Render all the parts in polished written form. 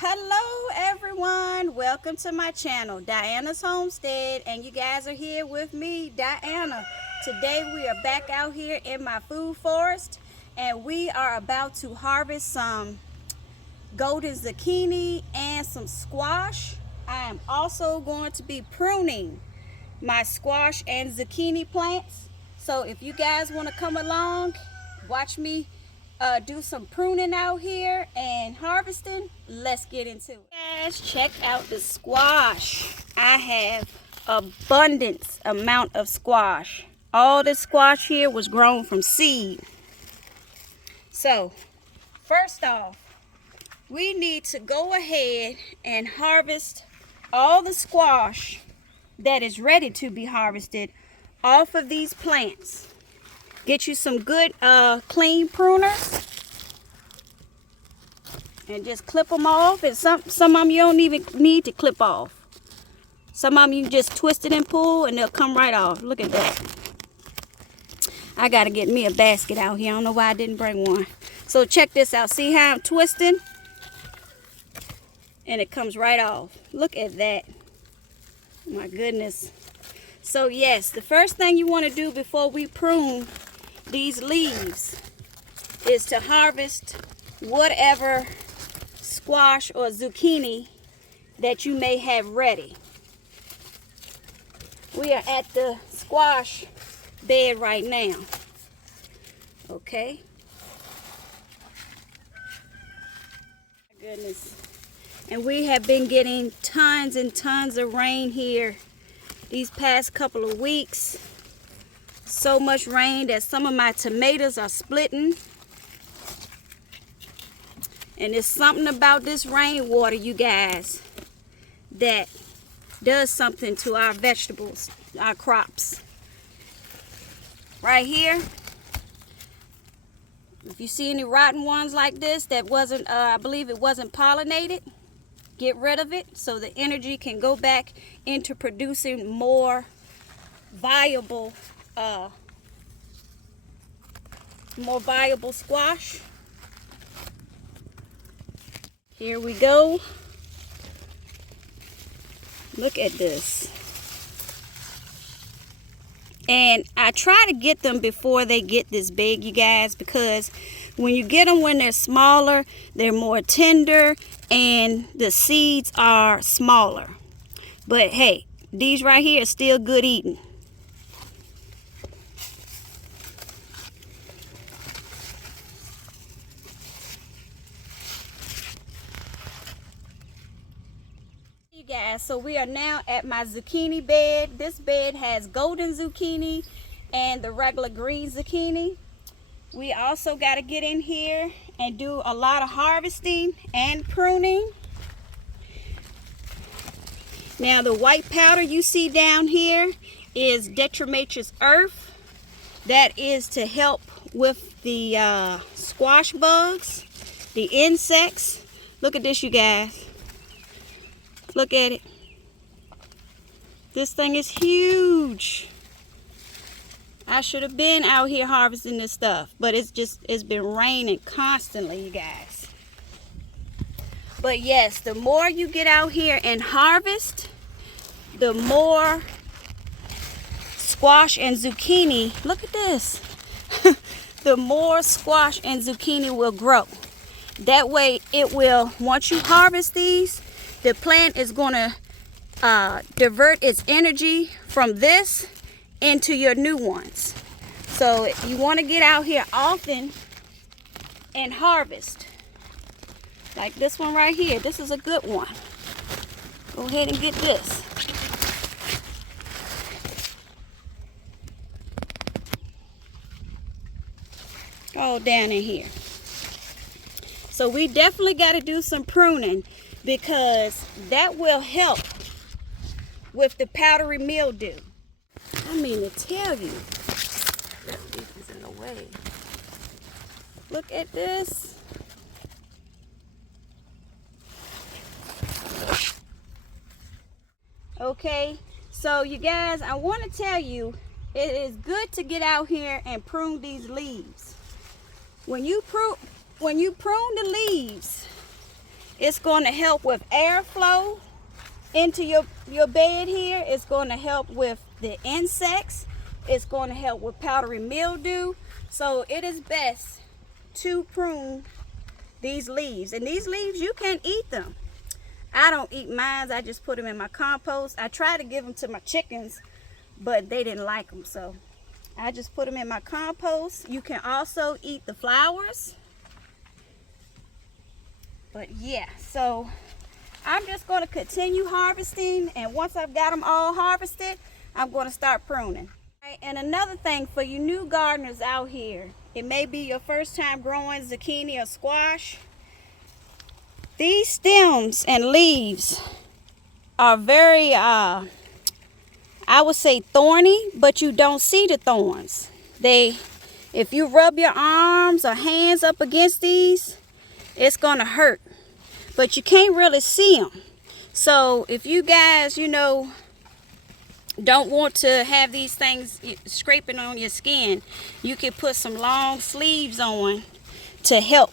Hello everyone, welcome to my channel, Diana's Homestead, and you guys are here with me, Diana. Today we are back out here in my food forest and we are about to harvest some golden zucchini and some squash. I am also going to be pruning my squash and zucchini plants. So if you guys want to come along, watch me do some pruning out here and harvesting. Let's get into it. Guys, check out the squash. I have abundance amount of squash. All this squash here was grown from seed. So first off, we need to go ahead and harvest all the squash that is ready to be harvested off of these plants. Get you some good clean pruners and just clip them off. And some of them you don't even need to clip off. Some of them you just twist it and pull and they'll come right off. Look at that. I gotta get me a basket out here. I don't know why I didn't bring one. So check this out. See how I'm twisting? And it comes right off. Look at that. My goodness. So yes, the first thing you want to do before we prune these leaves is to harvest whatever squash or zucchini that you may have ready. We are at the squash bed right now. Okay. My goodness. And we have been getting tons and tons of rain here these past couple of weeks. So much rain that some of my tomatoes are splitting. And there's something about this rainwater, you guys, that does something to our vegetables, our crops. Right here, if you see any rotten ones like this that wasn't, I believe it wasn't pollinated, get rid of it so the energy can go back into producing more viable squash. Here we go. Look at this. And I try to get them before they get this big, you guys, because when you get them when they're smaller, they're more tender and the seeds are smaller. But hey, these right here are still good eating. Guys, so we are now at my zucchini bed. This bed has golden zucchini and the regular green zucchini. We also got to get in here and do a lot of harvesting and pruning. Now the white powder you see down here is detrimenous earth. That is to help with the squash bugs, the insects. Look at this, you guys. Look at it. This thing is huge. I should have been out here harvesting this stuff, but it's been raining constantly, you guys. But yes, the more you get out here and harvest, the more squash and zucchini, look at this. The more squash and zucchini will grow. That way it will, once you harvest these, the plant is going to divert its energy from this into your new ones. So you want to get out here often and harvest. Like this one right here. This is a good one. Go ahead and get this. All down in here. So we definitely got to do some pruning, because that will help with the powdery mildew. I mean to tell you, that leaf is in the way. Look at this. Okay, so you guys, I want to tell you, it is good to get out here and prune these leaves. When you prune the leaves, It's going to help with airflow into your bed here. It's going to help with the insects. It's going to help with powdery mildew. So it is best to prune these leaves. And these leaves, you can eat them. I don't eat mine. I just put them in my compost. I try to give them to my chickens, but they didn't like them. So I just put them in my compost. You can also eat the flowers. But yeah, so I'm just going to continue harvesting. And once I've got them all harvested, I'm going to start pruning. And another thing for you new gardeners out here, it may be your first time growing zucchini or squash. These stems and leaves are very, I would say thorny, but you don't see the thorns. If you rub your arms or hands up against these, it's gonna hurt, but you can't really see them. So if you guys, don't want to have these things scraping on your skin, you can put some long sleeves on to help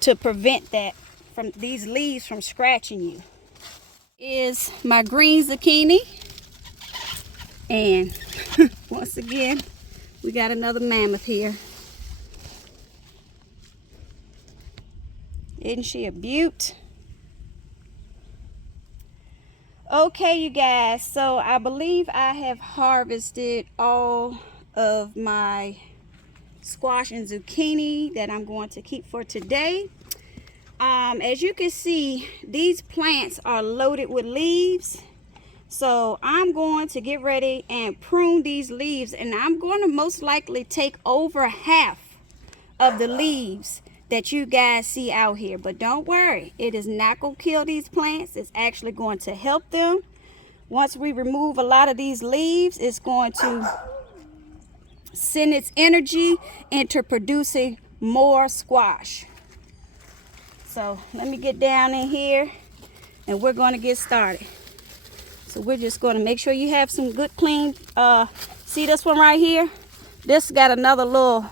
to prevent that from these leaves from scratching you. Is my green zucchini, and once again we got another mammoth here. Isn't she a beaut? Okay, you guys, so I believe I have harvested all of my squash and zucchini that I'm going to keep for today. As you can see, these plants are loaded with leaves. So I'm going to get ready and prune these leaves, and I'm going to most likely take over half of the leaves that you guys see out here. But don't worry, it is not going to kill these plants. It's actually going to help them. Once we remove a lot of these leaves, it's going to send its energy into producing more squash. So let me get down in here and we're going to get started. So we're just going to make sure you have some good clean, see this one right here? This got another little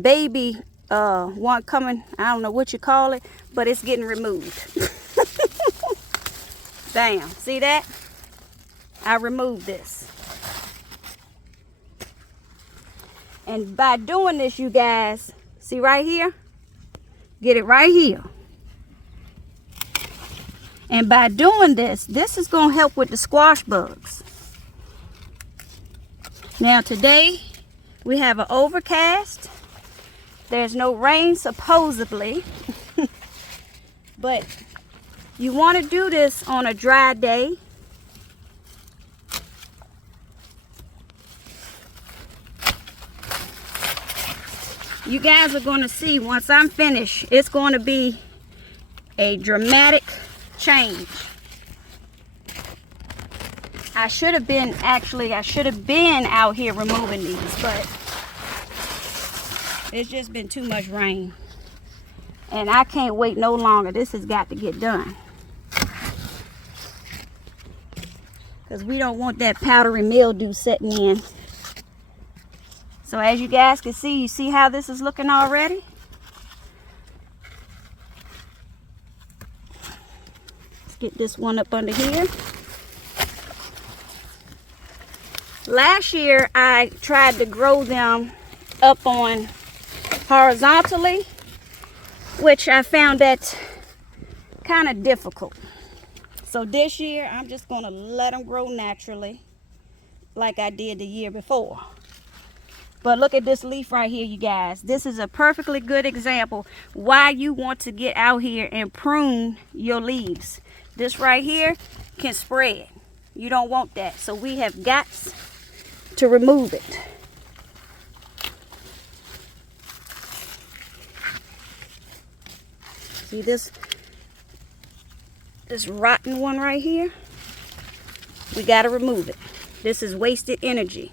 baby one coming. I don't know what you call it, but it's getting removed. Damn, see that? I removed this. And by doing this, you guys, see right here? Get it right here. And by doing this, this is going to help with the squash bugs. Now today, we have an overcast. There's no rain supposedly. But you want to do this on a dry day. You guys are going to see once I'm finished, it's going to be a dramatic change. I should have been out here removing these, but it's just been too much rain. And I can't wait no longer. This has got to get done. Because we don't want that powdery mildew setting in. So as you guys can see, you see how this is looking already? Let's get this one up under here. Last year I tried to grow them up on horizontally, which I found that kind of difficult. So this year I'm just going to let them grow naturally like I did the year before. But look at this leaf right here, you guys. This is a perfectly good example why you want to get out here and prune your leaves. This right here can spread. You don't want that. So we have got to remove it. See this rotten one right here? We got to remove it. This is wasted energy.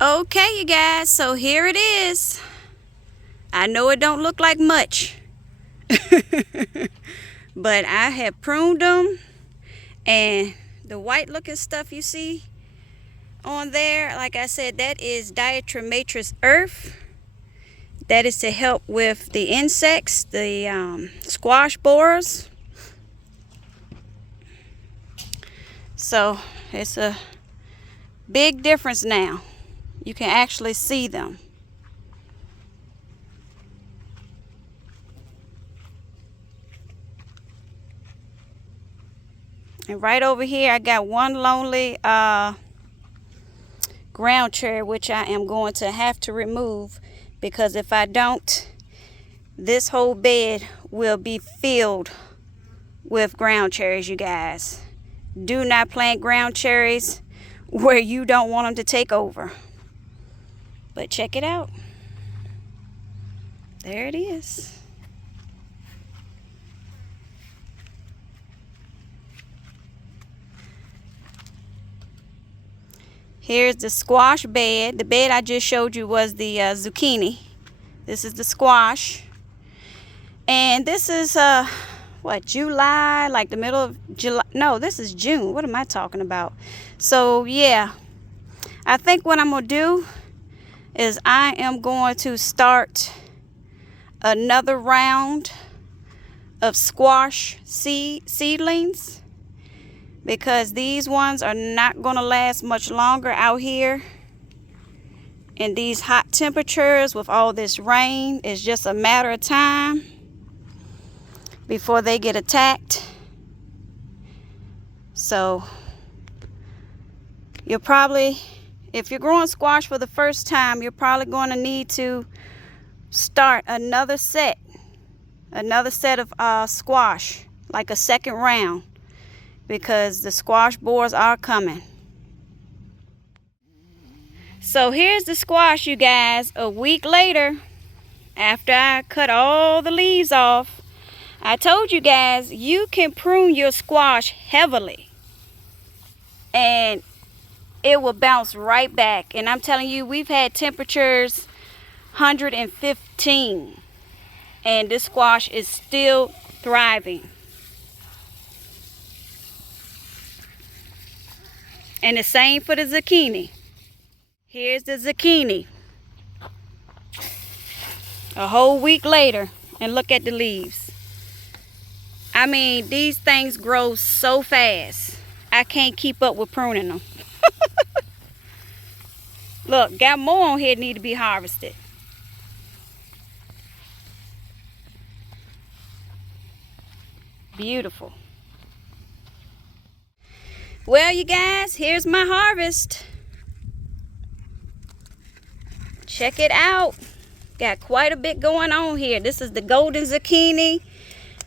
Okay, you guys, so here it is. I know it don't look like much, but I have pruned them, and the white looking stuff you see on there, like I said, that is diatomaceous earth. That is to help with the insects, the squash borers. So it's a big difference now. You can actually see them. And right over here I got one lonely ground cherry, which I am going to have to remove, because if I don't, this whole bed will be filled with ground cherries, you guys. Do not plant ground cherries where you don't want them to take over. But check it out. There it is. Here's the squash bed. The bed I just showed you was the zucchini. This is the squash. And this is, what, July? Like the middle of July? No, this is June. What am I talking about? So, yeah. I think what I'm going to do is I am going to start another round of squash seedlings, because these ones are not going to last much longer out here in these hot temperatures with all this rain. It's just a matter of time before they get attacked. So you're probably, if you're growing squash for the first time, you're probably going to need to start another set of squash, like a second round, because the squash borers are coming. So here's the squash, you guys, a week later, after I cut all the leaves off. I told you guys, you can prune your squash heavily and it will bounce right back. And I'm telling you, we've had temperatures 115 and this squash is still thriving. And the same for the zucchini. Here's the zucchini. A whole week later, and look at the leaves. I mean, these things grow so fast. I can't keep up with pruning them. Look, got more on here that need to be harvested. Beautiful. Well, you guys, here's my harvest. Check it out. Got quite a bit going on here. This is the golden zucchini.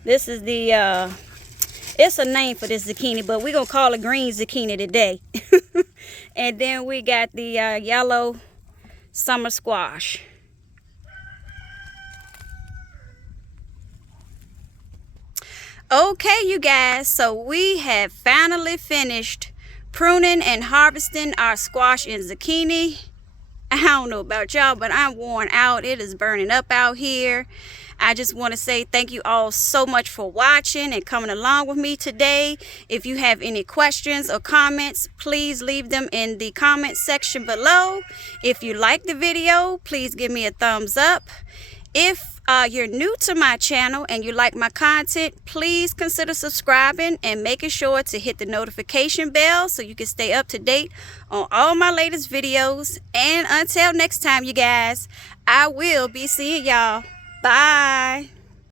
This is the, it's a name for this zucchini, but we're going to call it green zucchini today. And then we got the yellow summer squash. Okay, you guys, so we have finally finished pruning and harvesting our squash and zucchini. I don't know about y'all, but I'm worn out. It is burning up out here. I just want to say thank you all so much for watching and coming along with me today. If you have any questions or comments, please leave them in the comment section below. If you like the video, please give me a thumbs up. If you're new to my channel and you like my content, please consider subscribing and making sure to hit the notification bell so you can stay up to date on all my latest videos. And until next time, you guys, I will be seeing y'all. Bye.